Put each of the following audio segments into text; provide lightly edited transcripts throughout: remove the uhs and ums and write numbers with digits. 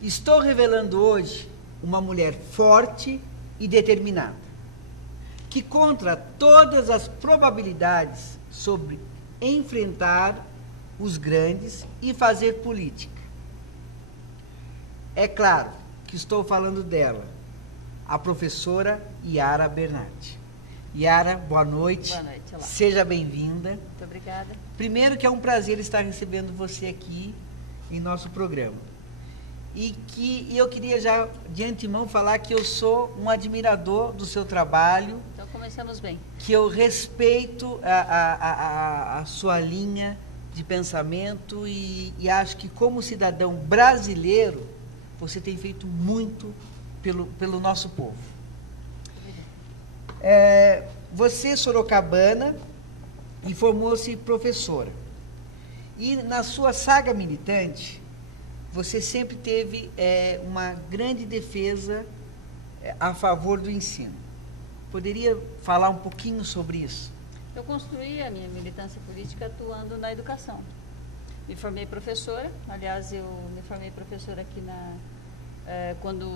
Estou revelando hoje uma mulher forte e determinada, que contra todas as probabilidades sobre enfrentar os grandes e fazer política. É claro que estou falando dela, a professora Yara Bernardi. Yara, boa noite. Boa noite, olá. Seja bem-vinda. Muito obrigada. Primeiro que é um prazer estar recebendo você aqui em nosso programa. E eu queria já de antemão falar que eu sou um admirador do seu trabalho. Então começamos bem. Que eu respeito a sua linha de pensamento e acho que como cidadão brasileiro você tem feito muito pelo nosso povo. Você, sorocabana, e formou-se professora. E na sua saga militante, você sempre teve uma grande defesa a favor do ensino. Poderia falar um pouquinho sobre isso? Eu construí a minha militância política atuando na educação. Me formei professora, aliás, eu me formei professora aqui quando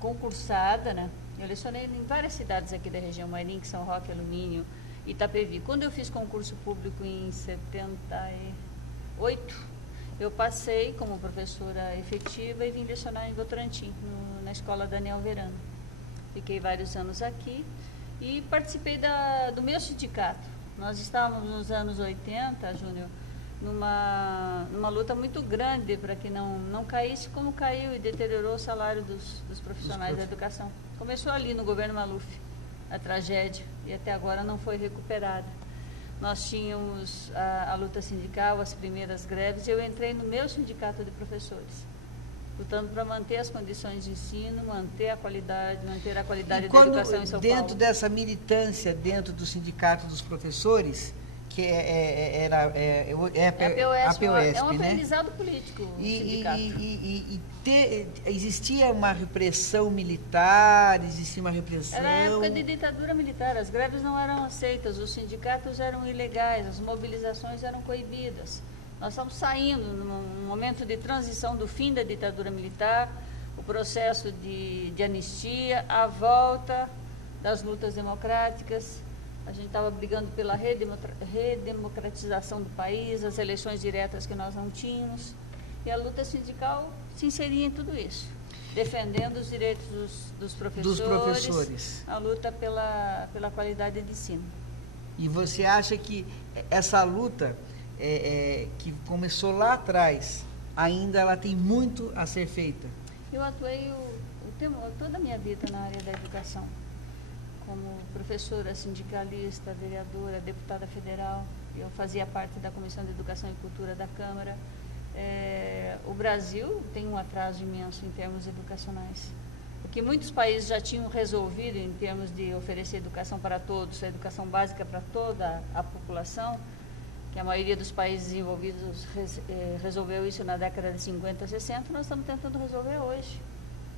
concursada, né? Eu lecionei em várias cidades aqui da região, Mairink, São Roque, Alumínio, Itapevi. Quando eu fiz concurso público em 78, eu passei como professora efetiva e vim lecionar em Votorantim, na escola Daniel Verano. Fiquei vários anos aqui e participei do meu sindicato. Nós estávamos nos anos 80, Júnior, numa luta muito grande para que não caísse como caiu e deteriorou o salário dos profissionais da educação. Começou ali no governo Maluf, a tragédia, e até agora não foi recuperada. Nós tínhamos a luta sindical, as primeiras greves, e eu entrei no meu sindicato de professores, lutando para manter as condições de ensino, manter a qualidade da educação em São Paulo. Dentro dessa militância, dentro do sindicato dos professores, que é a POSP, é um né? aprendizado político, o sindicato. Existia uma repressão militar, existia uma repressão... Era a época de ditadura militar, as greves não eram aceitas, os sindicatos eram ilegais, as mobilizações eram coibidas. Nós estamos saindo num momento de transição do fim da ditadura militar, o processo de anistia, a volta das lutas democráticas. A gente estava brigando pela redemocratização do país, as eleições diretas que nós não tínhamos. E a luta sindical se inseria em tudo isso, defendendo os direitos dos professores, a luta pela qualidade de ensino. E você acha que essa luta, que começou lá atrás, ainda ela tem muito a ser feita? Eu atuei toda a minha vida na área da educação, como professora, sindicalista, vereadora, deputada federal. Eu fazia parte da Comissão de Educação e Cultura da Câmara. O Brasil tem um atraso imenso em termos educacionais, porque muitos países já tinham resolvido em termos de oferecer educação para todos, a educação básica para toda a população, que a maioria dos países desenvolvidos resolveu isso na década de 50, 60, nós estamos tentando resolver hoje.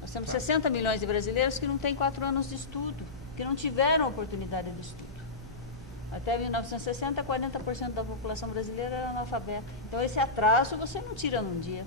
Nós temos 60 milhões de brasileiros que não têm 4 anos de estudo, que não tiveram oportunidade de estudo. Até 1960, 40% da população brasileira era analfabeta. Então, esse atraso você não tira num dia.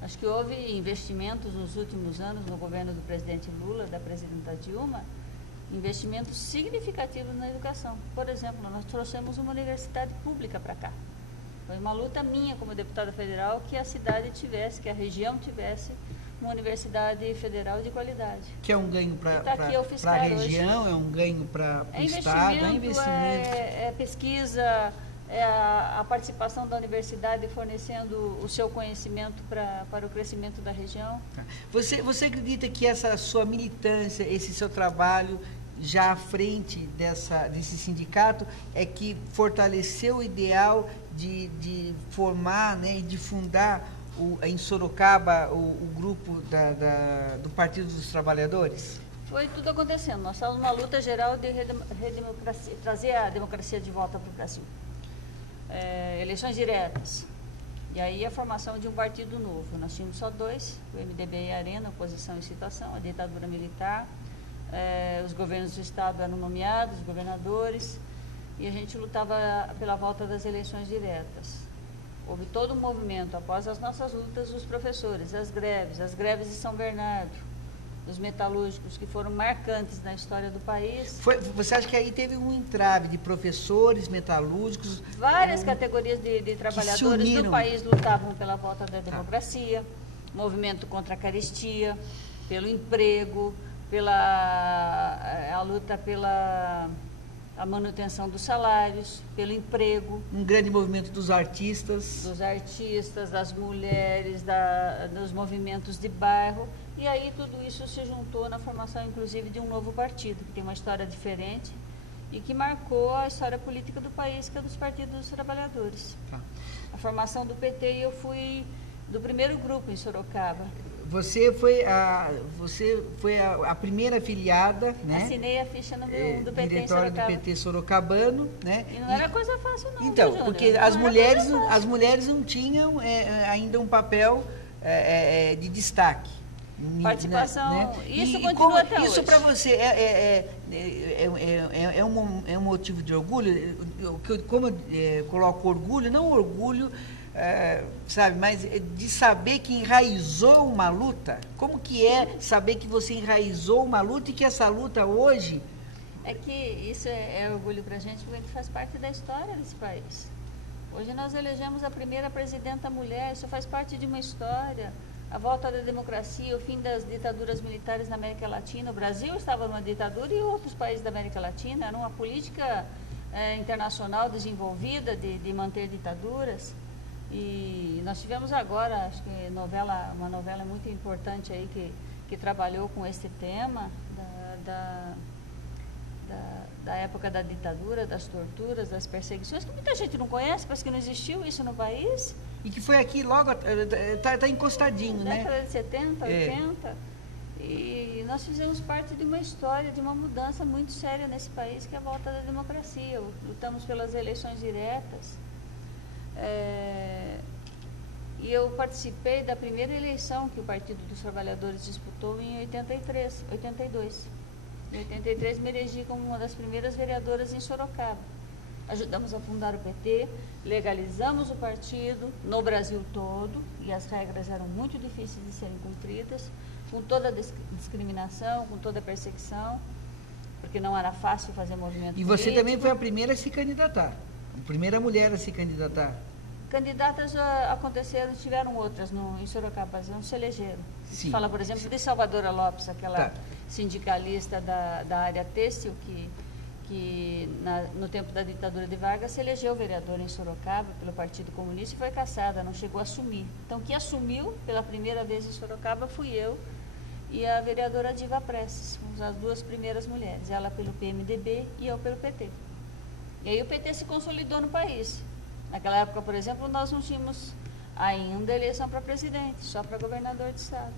Acho que houve investimentos nos últimos anos, no governo do presidente Lula, da presidenta Dilma, investimentos significativos na educação. Por exemplo, nós trouxemos uma universidade pública para cá. Foi uma luta minha como deputada federal que a cidade tivesse, que a região tivesse uma universidade federal de qualidade. Que é um ganho para a região, hoje. É um ganho para o Estado, é investimento. É pesquisa, é a participação da universidade fornecendo o seu conhecimento para o crescimento da região. Você acredita que essa sua militância, esse seu trabalho já à frente desse sindicato é que fortaleceu o ideal de formar, né, e de fundar em Sorocaba o grupo do Partido dos Trabalhadores? Foi tudo acontecendo. Nós estávamos numa luta geral de trazer a democracia de volta para o Brasil. Eleições diretas, E aí a formação de um partido novo. Nós tínhamos só dois, o MDB e a Arena, oposição e situação, a ditadura militar. Os governos do Estado eram nomeados, os governadores, e a gente lutava pela volta das eleições diretas. Houve todo um movimento, após as nossas lutas, dos professores, as greves de São Bernardo, os metalúrgicos, que foram marcantes na história do país. Você acha que aí teve um entrave de professores, metalúrgicos? Várias categorias de trabalhadores do país lutavam pela volta da democracia, movimento contra a carestia, pelo emprego, a luta pela a manutenção dos salários, pelo emprego. Um grande movimento dos artistas. Dos artistas, das mulheres, dos movimentos de bairro. E aí tudo isso se juntou na formação, inclusive, de um novo partido, que tem uma história diferente e que marcou a história política do país, que é dos partidos dos trabalhadores. A formação do PT, eu fui do primeiro grupo em Sorocaba. Você foi a primeira afiliada, né? Assinei a ficha número 1 do PT em Sorocaba. Diretório do PT sorocabano, né? E não era coisa fácil, não. Então, viu, porque as mulheres não tinham ainda um papel de destaque. Participação, né? isso continua até hoje. Isso para você é um motivo de orgulho? Como eu coloco orgulho, não orgulho, sabe, mas de saber que enraizou uma luta. Como que é saber que você enraizou uma luta e que essa luta hoje... É que isso é orgulho para a gente, porque a gente faz parte da história desse país. Hoje nós elegemos a primeira presidenta mulher, isso faz parte de uma história. A volta da democracia, o fim das ditaduras militares na América Latina. O Brasil estava numa ditadura e outros países da América Latina. Era uma política internacional desenvolvida de manter ditaduras. E nós tivemos agora, acho que uma novela muito importante aí que trabalhou com esse tema da época da ditadura, das torturas, das perseguições, que muita gente não conhece, parece que não existiu isso no país. E que foi aqui logo, está encostadinho, né? Década de 70, 80. E nós fizemos parte de uma história, de uma mudança muito séria nesse país, que é a volta da democracia. Lutamos pelas eleições diretas. E eu participei da primeira eleição que o Partido dos Trabalhadores disputou em 82. Em 83 me elegi como uma das primeiras vereadoras em Sorocaba. Ajudamos a fundar o PT, legalizamos o partido no Brasil todo, e as regras eram muito difíceis de serem cumpridas, com toda a discriminação, com toda a perseguição, porque não era fácil fazer movimento político. E você também foi a primeira a se candidatar, a primeira mulher a se candidatar. Candidatas já aconteceram, tiveram outras em Sorocaba, não se elegeram. Sim. Fala, por exemplo, de Salvadora Lopes, aquela sindicalista da área têxtil que no tempo da ditadura de Vargas se elegeu vereadora em Sorocaba pelo Partido Comunista e foi cassada, não chegou a assumir. Então, quem assumiu pela primeira vez em Sorocaba fui eu e a vereadora Diva Prestes, fomos as duas primeiras mulheres, ela pelo PMDB e eu pelo PT. E aí o PT se consolidou no país. Naquela época, por exemplo, nós não tínhamos ainda eleição para presidente, só para governador de estado.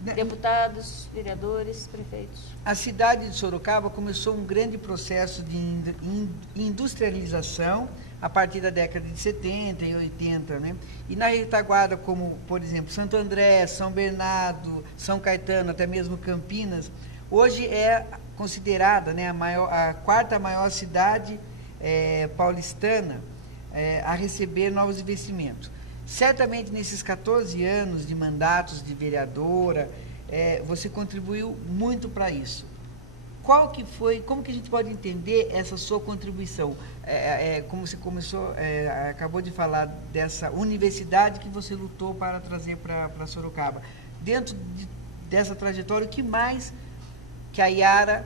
Deputados, vereadores, prefeitos. A cidade de Sorocaba começou um grande processo de industrialização a partir da década de 70 e 80, né? E na retaguarda, como, por exemplo, Santo André, São Bernardo, São Caetano, até mesmo Campinas, hoje é considerada, né, a quarta maior cidade paulistana a receber novos investimentos. Certamente, nesses 14 anos de mandatos de vereadora, você contribuiu muito para isso. Como que a gente pode entender essa sua contribuição? Como você acabou de falar dessa universidade que você lutou para trazer para Sorocaba. Dentro dessa trajetória, o que mais que a Yara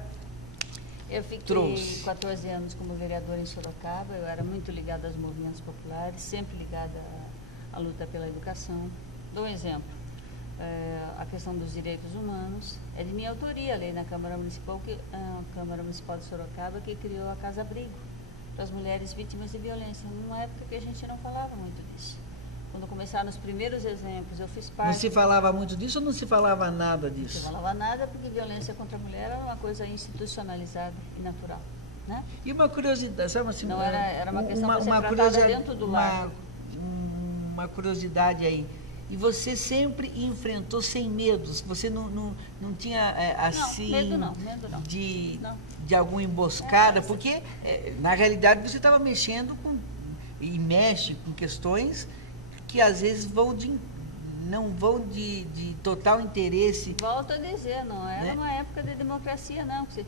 Eu fiquei trouxe? 14 anos como vereadora em Sorocaba, eu era muito ligada aos movimentos populares, sempre ligada à luta pela educação. Dou um exemplo, a questão dos direitos humanos, é de minha autoria a lei na Câmara Municipal de Sorocaba, que criou a Casa Abrigo para as mulheres vítimas de violência, numa época que a gente não falava muito disso. Quando começaram os primeiros exemplos, eu fiz parte... Não se falava muito disso ou não se falava nada disso? Não se falava nada, porque violência contra a mulher era uma coisa institucionalizada e natural, né? E uma curiosidade, sabe assim... Não era uma questão que você tratava dentro do lar. uma curiosidade aí. E você sempre enfrentou sem medos? Você não tinha, assim, medo não. de alguma emboscada? Porque, na realidade, você estava mexendo e mexe com questões que, às vezes, não vão de total interesse. Volto a dizer, não era uma época de democracia, não, que você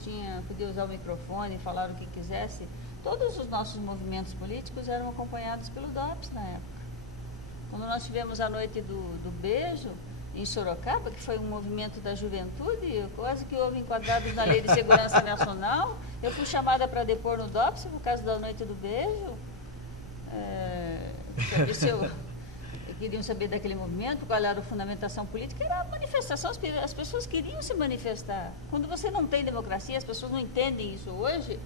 podia usar o microfone e falar o que quisesse. Todos os nossos movimentos políticos eram acompanhados pelo DOPS na época. Quando nós tivemos a noite do beijo em Sorocaba, que foi um movimento da juventude, quase que houve enquadrados na Lei de Segurança Nacional, eu fui chamada para depor no DOPS por causa da noite do beijo. Queriam saber daquele movimento, qual era a fundamentação política, era a manifestação, as pessoas queriam se manifestar. Quando você não tem democracia, as pessoas não entendem isso hoje,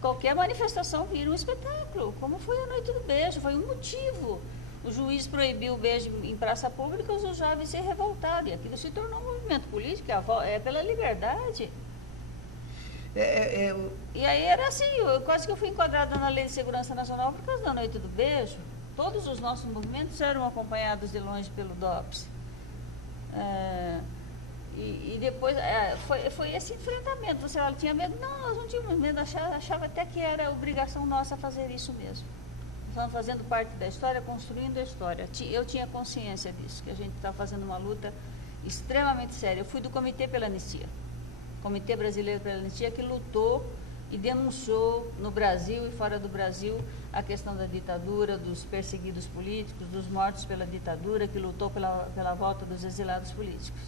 qualquer manifestação vira um espetáculo, como foi a noite do beijo, foi um motivo. O juiz proibiu o beijo em praça pública, os jovens se revoltaram, e aquilo se tornou um movimento político, é pela liberdade. E aí era assim, quase que eu fui enquadrada na Lei de Segurança Nacional por causa da noite do beijo. Todos os nossos movimentos eram acompanhados de longe pelo DOPS. E depois foi esse enfrentamento. Você tinha medo? Não, nós não tínhamos medo, achava até que era obrigação nossa fazer isso mesmo. Estamos fazendo parte da história, construindo a história. Eu tinha consciência disso, que a gente estava fazendo uma luta extremamente séria. Eu fui do Comitê pela Anistia, Comitê Brasileiro pela Anistia, que lutou e denunciou no Brasil e fora do Brasil a questão da ditadura, dos perseguidos políticos, dos mortos pela ditadura, que lutou pela volta dos exilados políticos.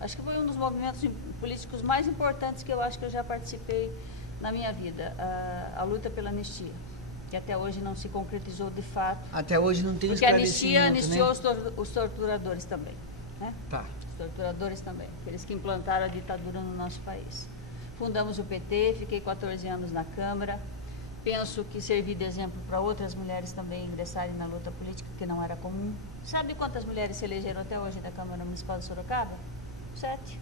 Acho que foi um dos movimentos políticos mais importantes que eu acho que eu já participei na minha vida, a luta pela anistia, que até hoje não se concretizou de fato. Até hoje não tem porque a esclarecimento, anistia anistiou os torturadores também. Né? Tá. Os torturadores também, aqueles que implantaram a ditadura no nosso país. Fundamos o PT, fiquei 14 anos na Câmara. Penso que servi de exemplo para outras mulheres também ingressarem na luta política, que não era comum. Sabe quantas mulheres se elegeram até hoje da Câmara Municipal de Sorocaba? 7.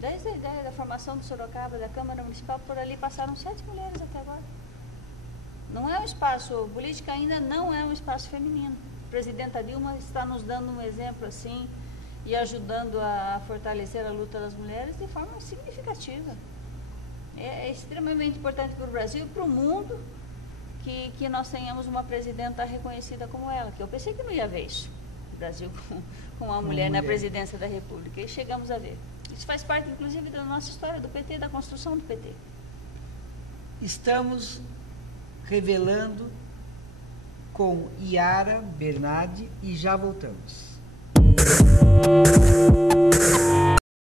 Desde a ideia da formação de Sorocaba, da Câmara Municipal, por ali passaram 7 mulheres até agora. Não é um espaço, política ainda não é um espaço feminino. A presidenta Dilma está nos dando um exemplo assim e ajudando a fortalecer a luta das mulheres de forma significativa. É extremamente importante para o Brasil e para o mundo que nós tenhamos uma presidenta reconhecida como ela, que eu pensei que não ia ver isso, o Brasil com uma mulher na presidência da República, e chegamos a ver. Isso faz parte, inclusive, da nossa história do PT, da construção do PT. Estamos revelando com Yara Bernardi e já voltamos.